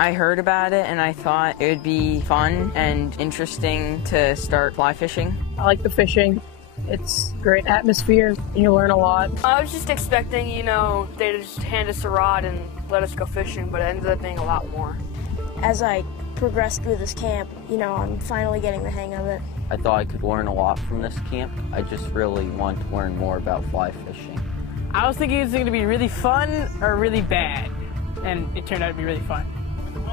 I heard about it and I thought it would be fun and interesting to start fly fishing. I like the fishing. It's great atmosphere and you learn a lot. I was just expecting, they'd just hand us a rod and let us go fishing, but it ended up being a lot more. As I progress through this camp, I'm finally getting the hang of it. I thought I could learn a lot from this camp. I just really want to learn more about fly fishing. I was thinking it was going to be really fun or really bad, and it turned out to be really fun.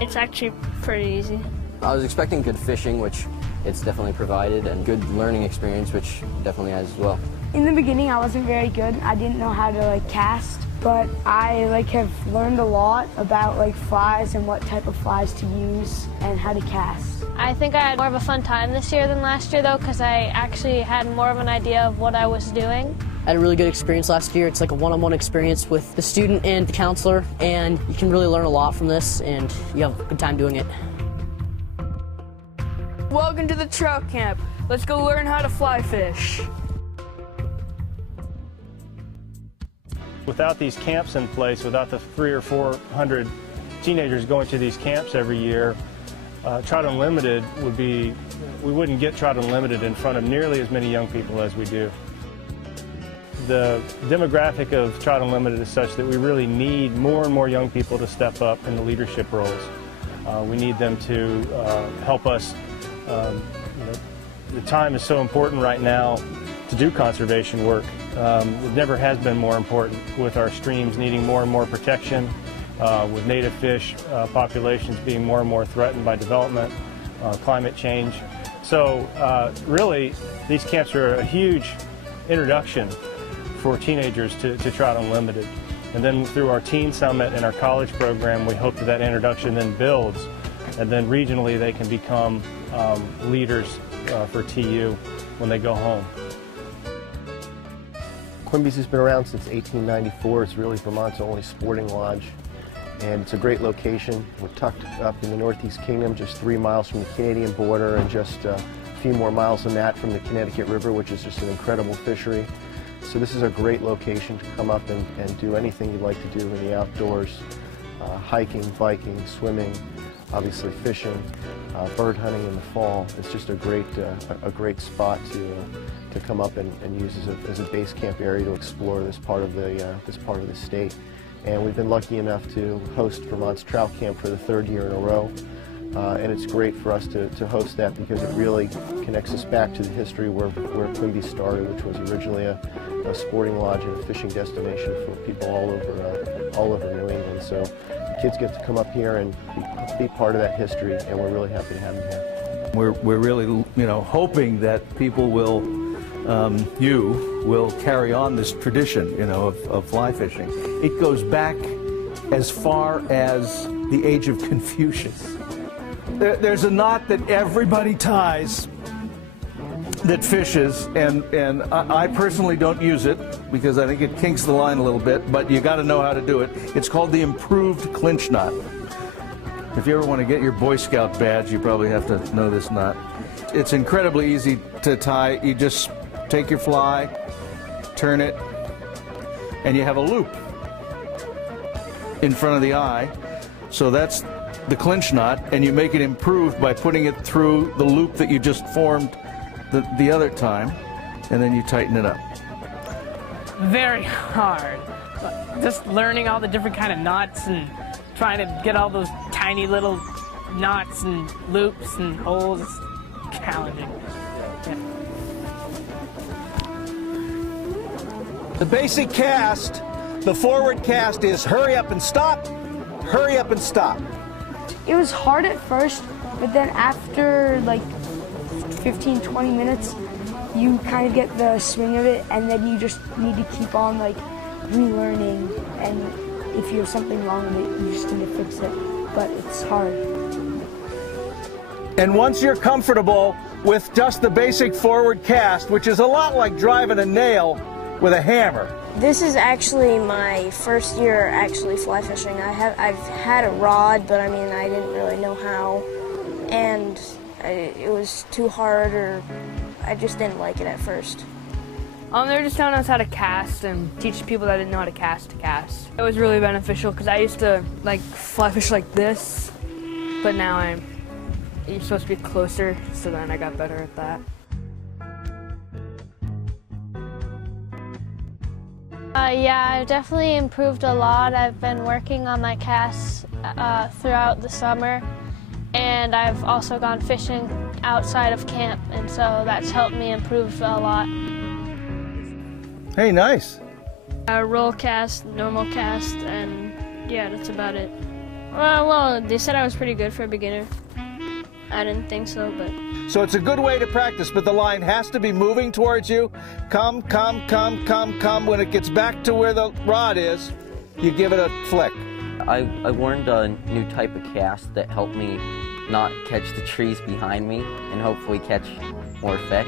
It's actually pretty easy. I was expecting good fishing, which it's definitely provided, and good learning experience, which definitely has as well. In the beginning, I wasn't very good. I didn't know how to cast, but I have learned a lot about flies and what type of flies to use and how to cast. I think I had more of a fun time this year than last year though, because I actually had more of an idea of what I was doing. I had a really good experience last year. It's like a one-on-one experience with the student and the counselor, and you can really learn a lot from this, and you have a good time doing it. Welcome to the trout camp. Let's go learn how to fly fish. Without these camps in place, without the 300 or 400 teenagers going to these camps every year, Trout Unlimited we wouldn't get Trout Unlimited in front of nearly as many young people as we do. The demographic of Trout Unlimited is such that we really need more and more young people to step up in the leadership roles. We need them to help us. The time is so important right now to do conservation work. It never has been more important, with our streams needing more and more protection, with native fish populations being more and more threatened by development, climate change. So really, these camps are a huge introduction for teenagers to Trout Unlimited. And then through our Teen Summit and our college program, we hope that introduction then builds, and then regionally they can become leaders for TU when they go home. Quimbys has been around since 1894. It's really Vermont's only sporting lodge, and it's a great location. We're tucked up in the Northeast Kingdom, just 3 miles from the Canadian border, and just a few more miles than that from the Connecticut River, which is just an incredible fishery. So this is a great location to come up and do anything you'd like to do in the outdoors, hiking, biking, swimming, obviously fishing, bird hunting in the fall. It's just a great spot to come up and use as a base camp area to explore this part of the state. And we've been lucky enough to host Vermont's Trout Camp for the 3rd year in a row. And it's great for us to host that because it really connects us back to the history where Quimbys started, which was originally a sporting lodge and a fishing destination for people all over New England. So the kids get to come up here and be part of that history, and we're really happy to have them here. We're really, hoping that people will, you will carry on this tradition, of fly fishing. It goes back as far as the age of Confucius. There's a knot that everybody ties that fishes, and I personally don't use it because I think it kinks the line a little bit, but you got to know how to do it. It's called the improved clinch knot. If you ever want to get your Boy Scout badge, you probably have to know this knot. It's incredibly easy to tie. You just take your fly, turn it, and you have a loop in front of the eye. So that's the clinch knot, and you make it improved by putting it through the loop that you just formed the other time, and then you tighten it up. Very hard. Just learning all the different kind of knots and trying to get all those tiny little knots and loops and holes. It's challenging. Yeah. The basic cast, the forward cast, is hurry up and stop, hurry up and stop. It was hard at first, but then after 15, 20 minutes, you kind of get the swing of it, and then you just need to keep on relearning, and if you have something wrong with it, you just need to fix it, but it's hard. And once you're comfortable with just the basic forward cast, which is a lot like driving a nail with a hammer. This is actually my first year actually fly fishing. I've had a rod, but I didn't really know how, and it was too hard, or I just didn't like it at first. They were just telling us how to cast and teach people that didn't know how to cast. It was really beneficial because I used to fly fish like this, but now you're supposed to be closer, so then I got better at that. Yeah, I've definitely improved a lot. I've been working on my casts throughout the summer, and I've also gone fishing outside of camp, and so that's helped me improve a lot. Hey, nice. Roll cast, normal cast, and yeah, that's about it. Well, they said I was pretty good for a beginner. I didn't think so, but... So it's a good way to practice, but the line has to be moving towards you. Come, come, come, come, come. When it gets back to where the rod is, you give it a flick. I learned a new type of cast that helped me not catch the trees behind me and hopefully catch more fish,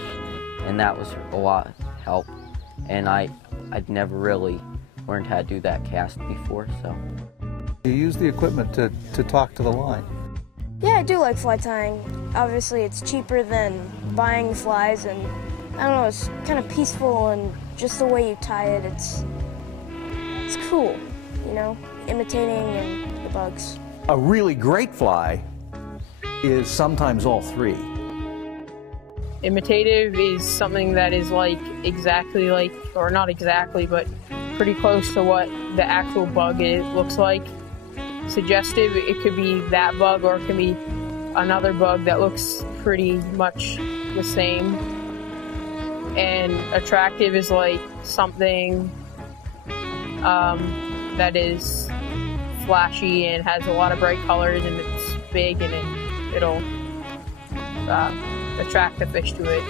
and that was a lot of help. And I'd never really learned how to do that cast before, so. You use the equipment to talk to the line. Yeah, I do like fly tying. Obviously, it's cheaper than buying flies, and I don't know, it's kind of peaceful, and just the way you tie it, it's cool, you know, imitating and the bugs. A really great fly is sometimes all three. Imitative is something that is like exactly like, or not exactly, but pretty close to what the actual bug looks like. Suggestive, it could be that bug, or it could be another bug that looks pretty much the same. And attractive is like something that is flashy and has a lot of bright colors, and it's big, and it'll attract the fish to it.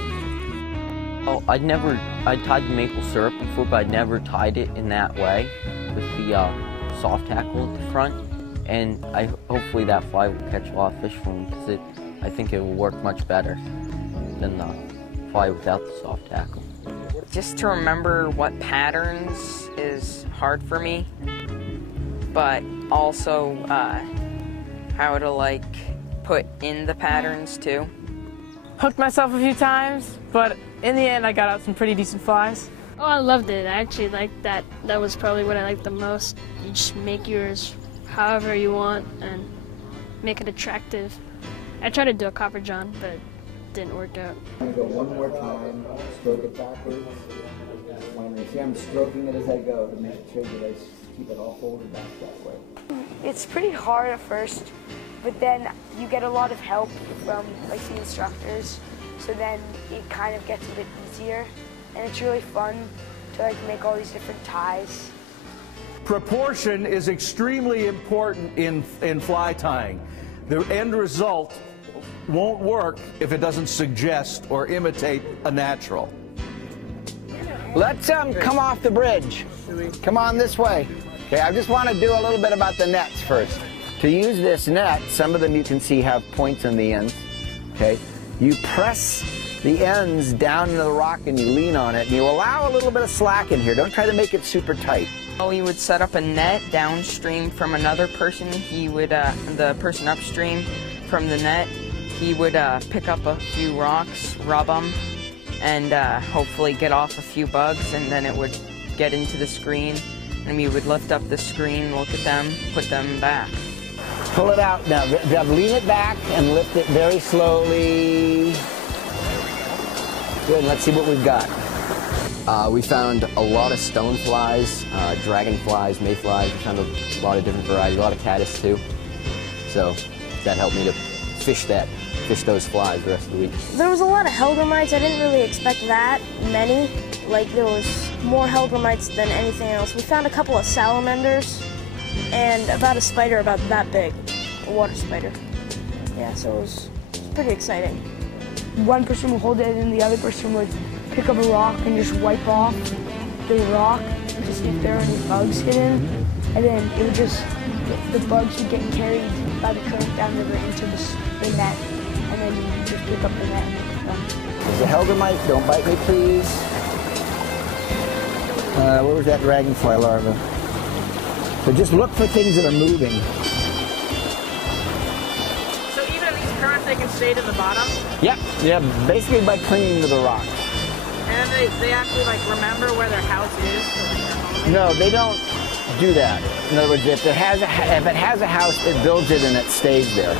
Oh, I tied the maple syrup before, but I'd never tied it in that way with the soft tackle at the front. And hopefully that fly will catch a lot of fish for me, because I think it will work much better than the fly without the soft tackle. Just to remember what patterns is hard for me, but also how to like put in the patterns too. Hooked myself a few times, but in the end I got out some pretty decent flies. Oh, I loved it. I actually liked that. That was probably what I liked the most. You just make yours however you want and make it attractive. I tried to do a copper john, but it didn't work out. I'm going to go one more time, stroke it backwards. See, I'm stroking it as I go to make sure that I keep it all folded back that way. It's pretty hard at first, but then you get a lot of help from like the instructors, so then it kind of gets a bit easier, and it's really fun to like make all these different ties. Proportion is extremely important in fly tying. The end result won't work if it doesn't suggest or imitate a natural. Let's come off the bridge. Come on this way. Okay, I just want to do a little bit about the nets first. To use this net, some of them you can see have points on the ends. Okay, you press the ends down into the rock and you lean on it, and you allow a little bit of slack in here. Don't try to make it super tight. We would set up a net downstream from another person. He would, the person upstream from the net, he would pick up a few rocks, rub them, and hopefully get off a few bugs, and then it would get into the screen, and we would lift up the screen, look at them, put them back. Pull it out now. Lean it back and lift it very slowly. Good. Let's see what we've got. We found a lot of stoneflies, dragonflies, mayflies. We found a lot of different varieties, a lot of caddis too. So that helped me to fish those flies the rest of the week. There was a lot of hellgrammites. I didn't really expect that many. Like, there was more hellgrammites than anything else. We found a couple of salamanders and about a spider about that big, a water spider. Yeah, so it was pretty exciting. One person would hold it and the other person would pick up a rock and just wipe off the rock to see if there are any bugs hidden. And then it would just, the bugs would get carried by the current down the river into the net. And then you just pick up the net and pick them. There's a hellgrammite. Don't bite me, please. What was that dragonfly larva? So just look for things that are moving. So even in these currents, they can stay to the bottom? Yeah, basically by clinging to the rock. And they actually like remember where their house is? So like their home is? No, they don't do that. In other words, if it has a house, it builds it and it stays there.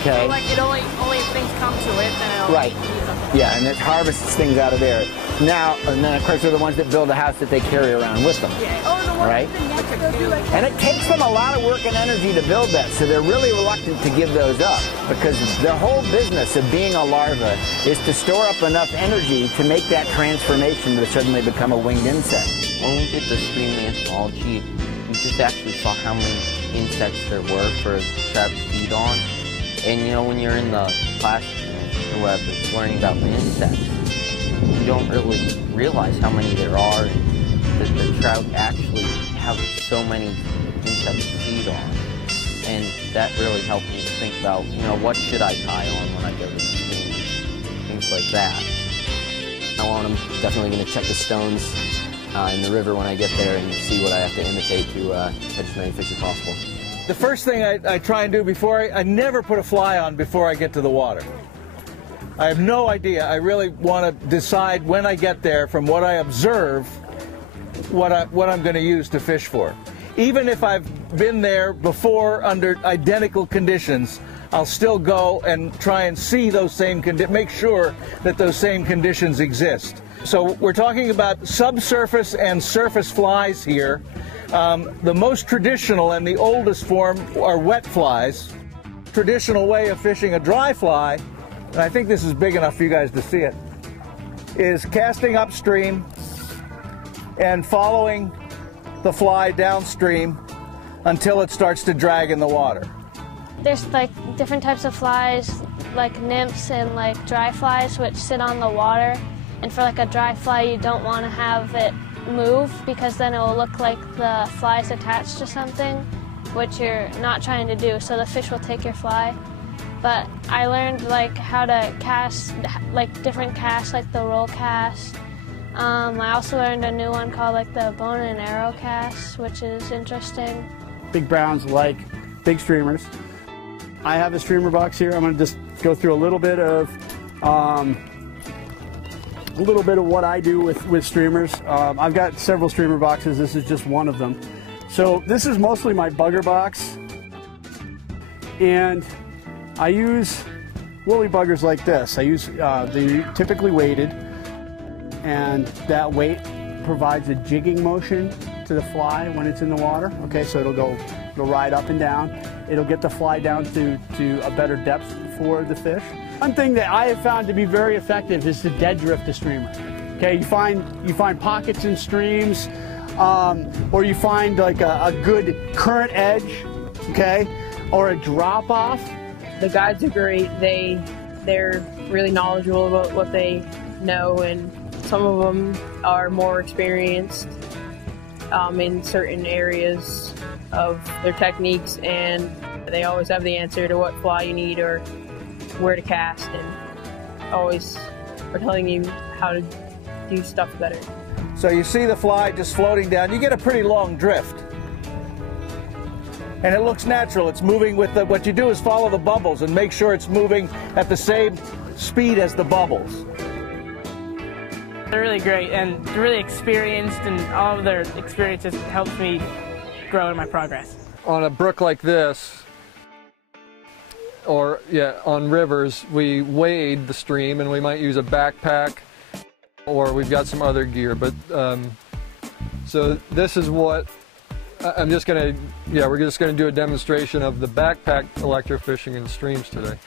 Okay. So like only if things come to it, then it'll Right. Yeah, and it harvests things out of there. Now, and then of course they're the ones that build a house that they carry around with them. Yeah. Oh, the one right? And it takes them a lot of work and energy to build that, so they're really reluctant to give those up, because the whole business of being a larva is to store up enough energy to make that transformation to suddenly become a winged insect. When we did the stream entomology, we just actually saw how many insects there were for trout to feed on. And you know, when you're in the class or whatever, learning about the insects, you don't really realize how many there are, and that the trout actually have so many insects to feed on. And that really helped me to think about, you know, what should I tie on when I go to the stream, things like that. I'm definitely going to check the stones in the river when I get there and see what I have to imitate to catch as many fish as possible. The first thing I try and do before I never put a fly on before I get to the water. I have no idea. I really want to decide when I get there from what I observe what I'm going to use to fish for. Even if I've been there before under identical conditions, I'll still go and try and see those same conditions, make sure that those same conditions exist. So we're talking about subsurface and surface flies here. The most traditional and the oldest form are wet flies. Traditional way of fishing a dry fly, and I think this is big enough for you guys to see it, is casting upstream and following the fly downstream until it starts to drag in the water. There's like different types of flies, like nymphs and like dry flies, which sit on the water. And for like a dry fly, you don't want to have it move, because then it will look like the fly's attached to something, which you're not trying to do, so the fish will take your fly. But I learned like how to cast like different casts, like the roll cast. I also learned a new one called like the bone and arrow cast, which is interesting. Big browns like big streamers. I have a streamer box here. I'm going to just go through a little bit of what I do with streamers. I've got several streamer boxes. This is just one of them. So this is mostly my bugger box, and I use woolly buggers like this. I use they're typically weighted, and that weight provides a jigging motion to the fly when it's in the water. Okay, so it'll ride up and down. It'll get the fly down to a better depth for the fish. One thing that I have found to be very effective is to dead drift a streamer. Okay, you find pockets in streams, or you find like a good current edge, okay, or a drop off. The guides are great. They're really knowledgeable about what they know, and some of them are more experienced in certain areas of their techniques, and they always have the answer to what fly you need or where to cast, and always are telling you how to do stuff better. So you see the fly just floating down. You get a pretty long drift. And it looks natural. It's moving with the, what you do is follow the bubbles and make sure it's moving at the same speed as the bubbles. They're really great and really experienced, and all of their experiences helps me grow in my progress. On a brook like this, or on rivers, we wade the stream and we might use a backpack, or we've got some other gear. But so this is what I'm just gonna, we're just gonna do a demonstration of the backpack electrofishing in streams today.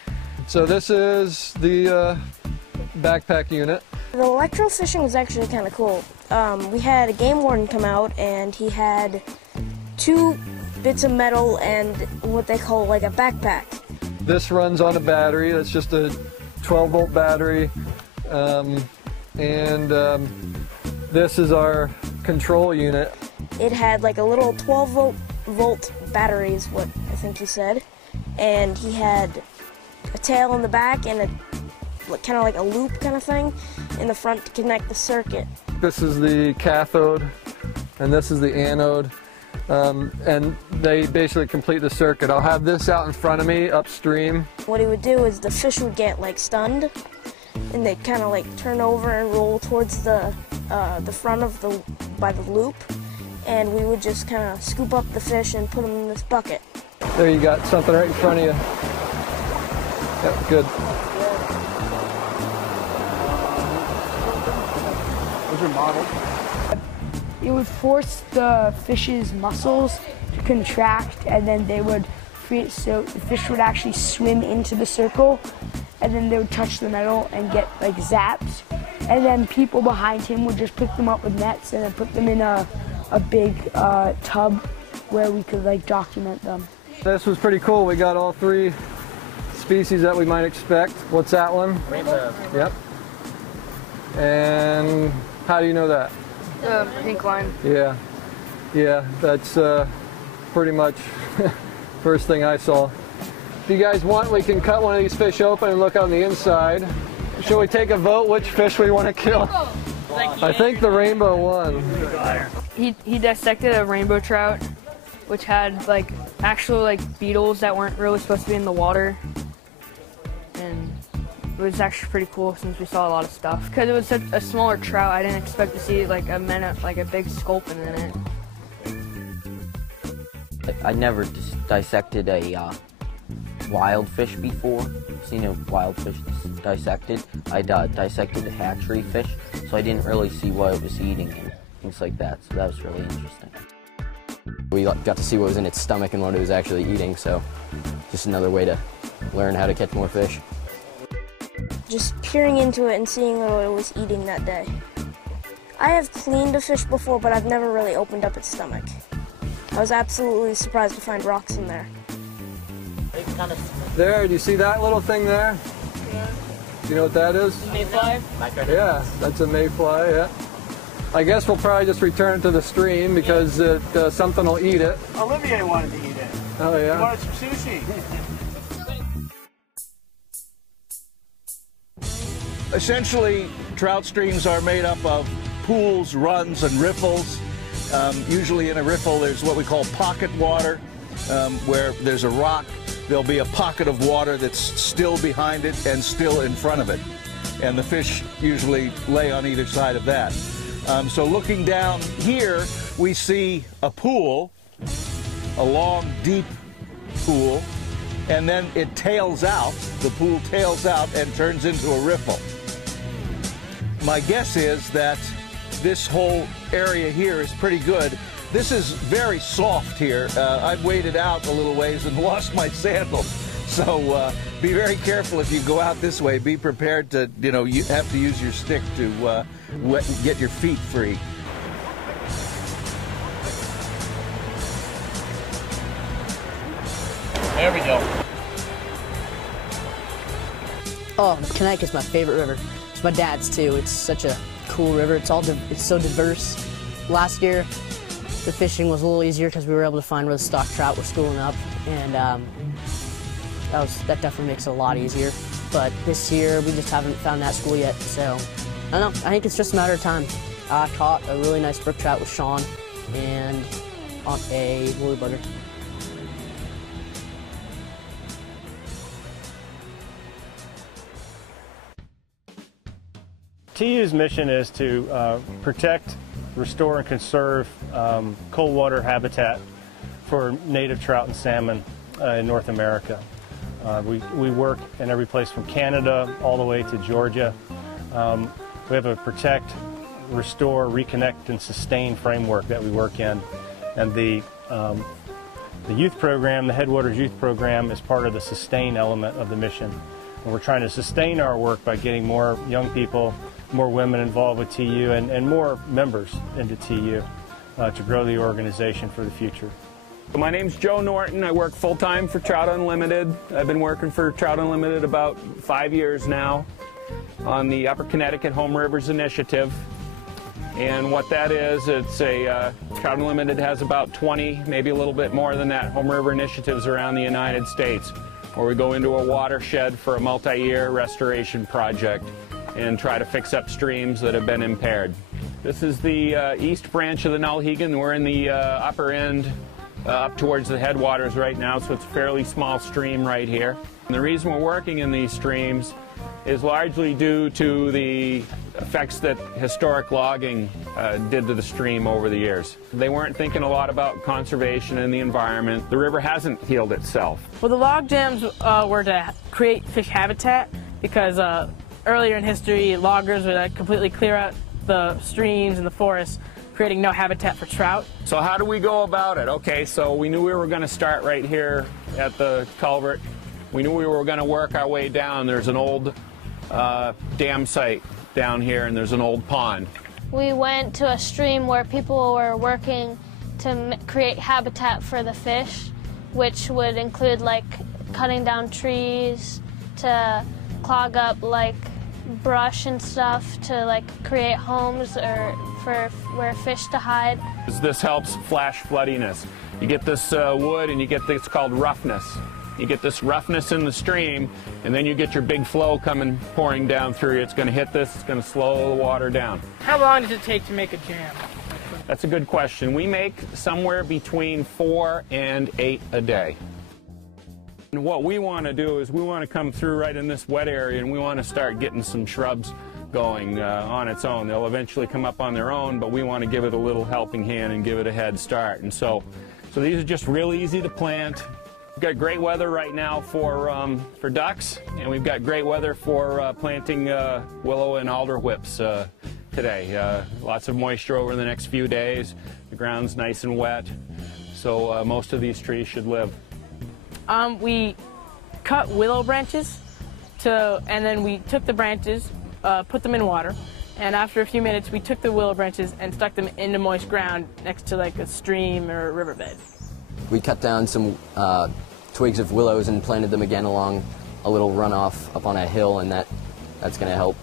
So this is the backpack unit. The electrofishing was actually kind of cool. We had a game warden come out, and he had 2 bits of metal and what they call like a backpack. This runs on a battery. That's just a 12-volt battery. This is our control unit. It had like a little 12-volt battery is what I think he said. And he had a tail in the back and kind of like a loop kind of thing in the front to connect the circuit. This is the cathode, and this is the anode. And they basically complete the circuit. I'll have this out in front of me upstream. What he would do is the fish would get like stunned, and they'd kind of like turn over and roll towards the front of by the loop, and we would just kind of scoop up the fish and put them in this bucket. There, you got something right in front of you. Yep, good. Those are models. It would force the fish's muscles to contract, and then they would create, so the fish would actually swim into the circle, and then they would touch the metal and get like zapped. And then people behind him would just pick them up with nets and then put them in a big tub where we could like document them. This was pretty cool. We got all 3 species that we might expect. What's that one? Rainbow. Yep. And how do you know that? The pink line. Yeah. Yeah, that's pretty much first thing I saw. If you guys want, we can cut one of these fish open and look on the inside. Should we take a vote which fish we want to kill? I think the rainbow won. He dissected a rainbow trout, which had like actual like beetles that weren't really supposed to be in the water, and it was actually pretty cool since we saw a lot of stuff. Because it was such a smaller trout, I didn't expect to see like a big sculpin in it. I never dissected a wild fish before. Seen a wild fish dissected. I dissected a hatchery fish, so I didn't really see what it was eating and things like that. So that was really interesting. We got to see what was in its stomach and what it was actually eating, so just another way to learn how to catch more fish. Just peering into it and seeing what it was eating that day. I have cleaned a fish before, but I've never really opened up its stomach. I was absolutely surprised to find rocks in there. There, do you see that little thing there? Yeah. Do you know what that is? Mayfly? Yeah, that's a mayfly, yeah. I guess we'll probably just return it to the stream because something will eat it. Olivier wanted to eat it. Oh, yeah? He wanted some sushi. Essentially, trout streams are made up of pools, runs, and riffles. Usually in a riffle, there's what we call pocket water, where there's a rock. There'll be a pocket of water that's still behind it and still in front of it. And the fish usually lay on either side of that. So looking down here, we see a pool, a long, deep pool, and then it tails out, the pool tails out and turns into a riffle. My guess is that this whole area here is pretty good. This is very soft here. I've waded out a little ways and lost my sandals. So be very careful if you go out this way. Be prepared to, you have to use your stick to get your feet free. There we go. Oh, Connecticut's my favorite river. It's my dad's too. It's such a cool river. It's so diverse. Last year, the fishing was a little easier because we were able to find where the stock trout were schooling up, and that definitely makes it a lot easier. But this year, we just haven't found that school yet, so I don't know. I think it's just a matter of time. I caught a really nice brook trout with Sean and on a woolly bugger. TU's mission is to protect, restore, and conserve cold water habitat for native trout and salmon in North America. We work in every place from Canada all the way to Georgia. We have a protect, restore, reconnect, and sustain framework that we work in. And the youth program, the Headwaters Youth Program, is part of the sustain element of the mission. And we're trying to sustain our work by getting more young people, more women involved with TU, and more members into TU to grow the organization for the future. My name's Joe Norton. I work full-time for Trout Unlimited. I've been working for Trout Unlimited about 5 years now on the Upper Connecticut Home Rivers Initiative. And what that is, it's a, Trout Unlimited has about 20, maybe a little bit more than that, home river initiatives around the United States, where we go into a watershed for a multi-year restoration project and try to fix up streams that have been impaired. This is the east branch of the Nullhegan. We're in the upper end, up towards the headwaters right now, so it's a fairly small stream right here. And the reason we're working in these streams is largely due to the effects that historic logging did to the stream over the years. They weren't thinking a lot about conservation and the environment. The river hasn't healed itself. Well, the log jams were to create fish habitat because earlier in history, loggers would completely clear out the streams and the forests, creating no habitat for trout. So how do we go about it? Okay, so we knew we were going to start right here at the culvert. We knew we were going to work our way down. There's an old dam site down here, and there's an old pond. We went to a stream where people were working to create habitat for the fish, which would include like cutting down trees to clog up like brush and stuff to like create homes or for where fish to hide. This helps flash floodiness. You get this wood and you get this called roughness. You get this roughness in the stream, and then you get your big flow coming, pouring down through you. It's going to hit this, it's going to slow the water down. How long does it take to make a jam? That's a good question. We make somewhere between 4 and 8 a day. And what we want to do is we want to come through right in this wet area, and we want to start getting some shrubs going on its own. They'll eventually come up on their own, but we want to give it a little helping hand and give it a head start. And so these are just real easy to plant. We've got great weather right now for ducks, and we've got great weather for planting willow and alder whips today. Lots of moisture over the next few days. The ground's nice and wet, so most of these trees should live. We cut willow branches, and then we took the branches, put them in water, and after a few minutes we took the willow branches and stuck them into moist ground next to like a stream or a riverbed. We cut down some twigs of willows and planted them again along a little runoff up on a hill, and that's going to help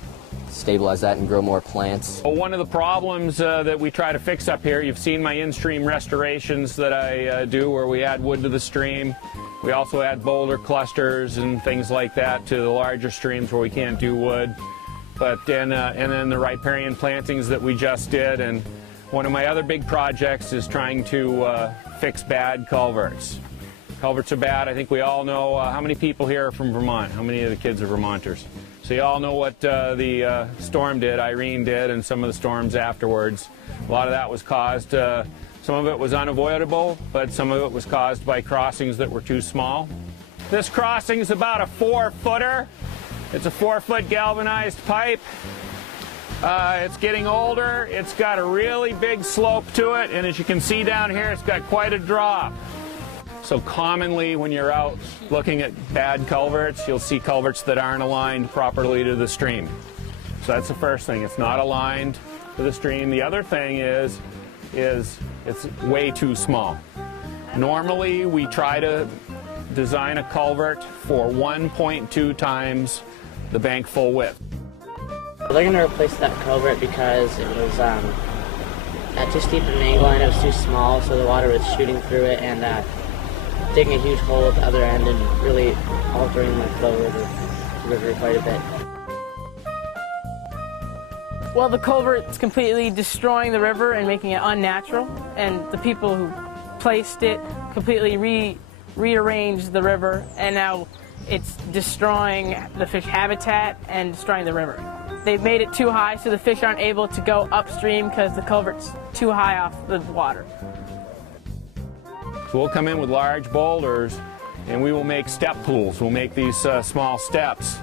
stabilize that and grow more plants. Well, one of the problems that we try to fix up here, you've seen my in-stream restorations that I do where we add wood to the stream. We also add boulder clusters and things like that to the larger streams where we can't do wood. But then, and then the riparian plantings that we just did, and one of my other big projects is trying to fix bad culverts. Culverts are bad. I think we all know. How many people here are from Vermont? How many of the kids are Vermonters? So you all know what the storm did, Irene did, and some of the storms afterwards. A lot of that was caused, some of it was unavoidable, but some of it was caused by crossings that were too small. This crossing is about a 4-footer. It's a 4-foot galvanized pipe. It's getting older. It's got a really big slope to it, and as you can see down here, it's got quite a drop. So commonly when you're out looking at bad culverts, you'll see culverts that aren't aligned properly to the stream. So that's the first thing. It's not aligned to the stream. The other thing is it's way too small. Normally we try to design a culvert for 1.2 times the bank full width. They're going to replace that culvert because it was at too steep an angle and it was too small, so the water was shooting through it and digging a huge hole at the other end and really altering the flow of the river quite a bit. Well, the culvert's completely destroying the river and making it unnatural, and the people who placed it completely rearranged the river, and now it's destroying the fish habitat and destroying the river. They've made it too high so the fish aren't able to go upstream because the culvert's too high off the water. So we'll come in with large boulders and we will make step pools. We'll make these small steps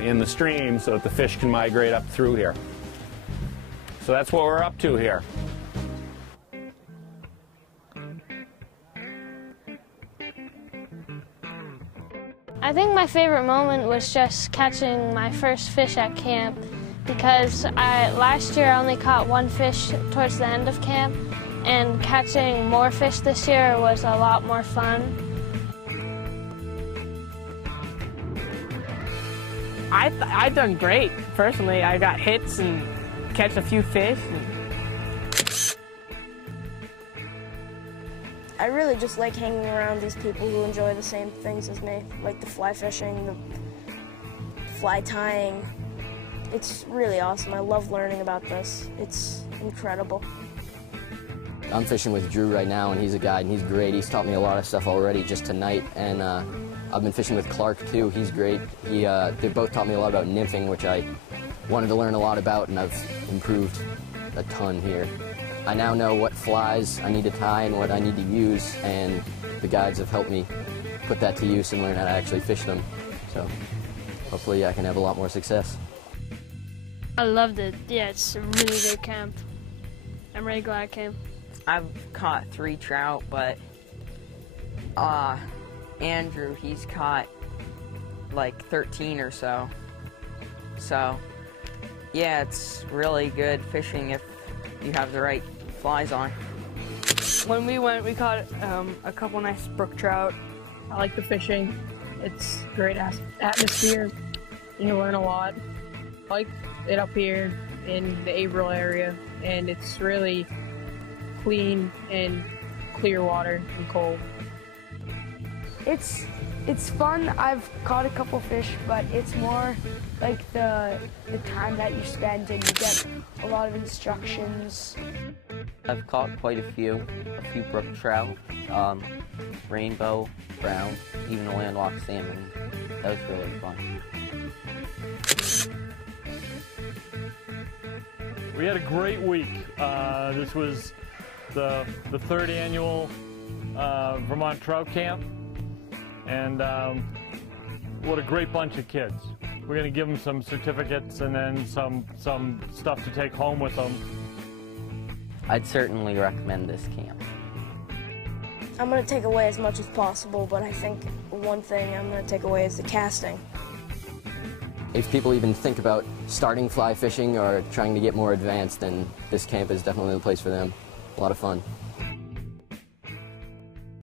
in the stream so that the fish can migrate up through here. So that's what we're up to here. I think my favorite moment was just catching my first fish at camp because last year I only caught one fish towards the end of camp, and catching more fish this year was a lot more fun. I've done great, personally. I got hits and catch a few fish. I really just like hanging around these people who enjoy the same things as me, like the fly fishing, the fly tying. It's really awesome. I love learning about this. It's incredible. I'm fishing with Drew right now, and he's a guide, and he's great. He's taught me a lot of stuff already just tonight, and I've been fishing with Clark too. He's great. They both taught me a lot about nymphing, which I wanted to learn a lot about, and I've improved a ton here. I now know what flies I need to tie and what I need to use, and the guides have helped me put that to use and learn how to actually fish them. So hopefully I can have a lot more success. I loved it. Yeah, it's a really good camp. I'm really glad I came. I've caught 3 trout, but Andrew, he's caught like 13 or so. So yeah, it's really good fishing if you have the right flies on. When we went, we caught a couple nice brook trout. I like the fishing. It's great atmosphere. You learn a lot. I like it up here in the April area, and it's really clean and clear water and cold. It's fun. I've caught a couple fish, but it's more like the time that you spend, and you get a lot of instructions. I've caught quite a few brook trout, rainbow, brown, even a landlocked salmon. That was really fun. We had a great week. This was the 3rd annual Vermont Trout Camp, and what a great bunch of kids. We're going to give them some certificates and then some stuff to take home with them. I'd certainly recommend this camp. I'm going to take away as much as possible, but I think one thing I'm going to take away is the casting. If people even think about starting fly fishing or trying to get more advanced, then this camp is definitely the place for them. A lot of fun.